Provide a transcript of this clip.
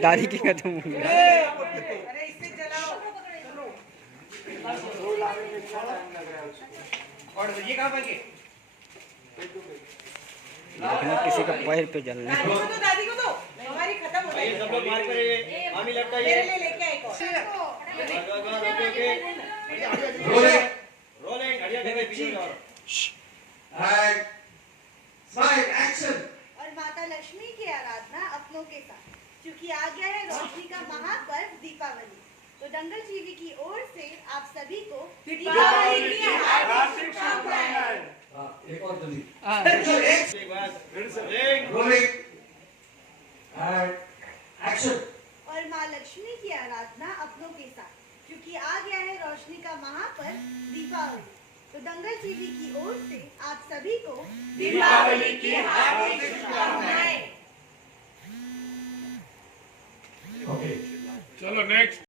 दादी की खत्म हो गई। अरे इससे चलाओ। और ये कहाँ भागे? देखना किसी का पैर पे जलना है। दादी को दो हमारी खत्म हो गई। सब लोग मार करेंगे। मामी लड़का ये मेरे लिए लेके आए कौन? रोलिंग रोलिंग हटिया देखे पीछे और स्माइल एक्शन। और माता लक्ष्मी की आराधना अपनों के साथ, क्योंकि आ गया है रोशनी का महापर्व दीपावली। तो दंगल टीवी की ओर से आप सभी को दीपावली की हार्दिक शुभकामनाएं। एक और जल्दी एक बार रोलिंग रोलिंग एंड एक्शन। और माँ लक्ष्मी की आराधना अपनों के साथ, क्योंकि आ गया है रोशनी का महापर्व दीपावली। तो दंगल टीवी की ओर से आप सभी को दीपावली की हार्दिक शुभकामनाएं। ओके चलो नेक्स्ट।